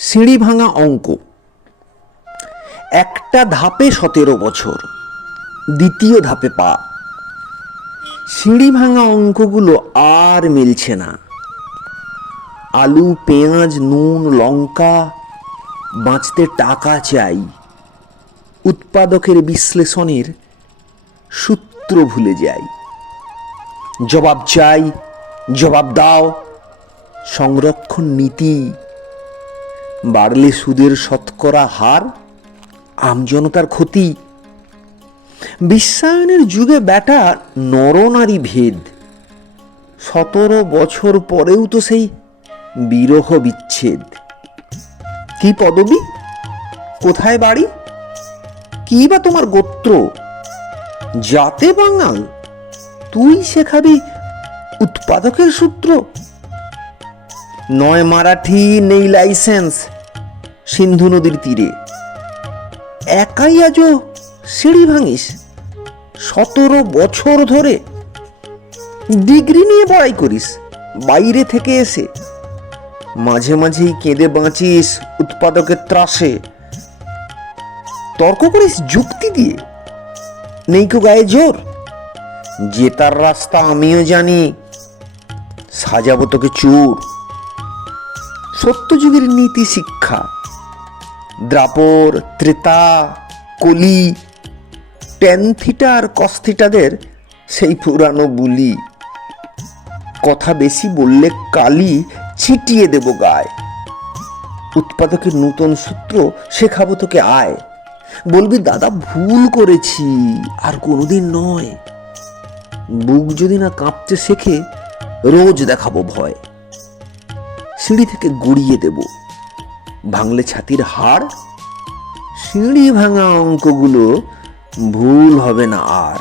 সিঁড়ি ভাঙা অঙ্ক। একটা ধাপে 17 বছর, দ্বিতীয় ধাপে পা। সিঁড়ি ভাঙা অঙ্কগুলো আর মিলছে না। আলু, পেঁয়াজ, নুন, লঙ্কা, বাঁচতে টাকা চাই। উৎপাদকের বিশ্লেষণের সূত্র ভুলে যাই। জবাব চাই, জবাব দাও। সংরক্ষণ নীতি বাড়লে সুদের শতকরা হার, আমজনতার ক্ষতি। বিশ্বায়নের যুগে বেটা নরনারী ভেদ, 17 বছর পরেও তো সেই বিরহ বিচ্ছেদ। কি পদবি, কোথায় বাড়ি, কি বা তোমার গোত্র? জাতে বাঙাল, তুই শেখাবি উৎপাদকের সূত্র। নয় মারাঠি, নেই লাইসেন্স, সিন্ধু নদীর তীরে একাই আজও সিঁড়ি ভাঙিস 17 বছর ধরে। ডিগ্রি নিয়ে পড়াই করিস বাইরে থেকে এসে, মাঝে মাঝেই কেঁদে বাঁচিস উৎপাদকের ত্রাসে। তর্ক করিস যুক্তি দিয়ে, নেই কো গায়ে জোর। জেতার রাস্তা আমিও জানি, সাজাবো তোকে চোর। সত্যযুগের নীতি শিক্ষা, দ্রাপর, ত্রেতা, কলি, ট্যান থিটা আর কস থিটাদের সেই পুরানো বুলি। কথা বেশি বললে কালি ছিটিয়ে দেব গায়ে। উৎপাদকের নূতন সূত্র শেখাবো তোকে আয়। বলবি দাদা ভুল করেছি, আর কোনোদিন নয়। বুক যদি না কাঁপতে শেখে, রোজ দেখাবো ভয়। সিঁড়ি থেকে গড়িয়ে দেব, ভাঙলে ছাতির হাড়। সিঁড়ি ভাঙা অঙ্কগুলো ভুল হবে না আর।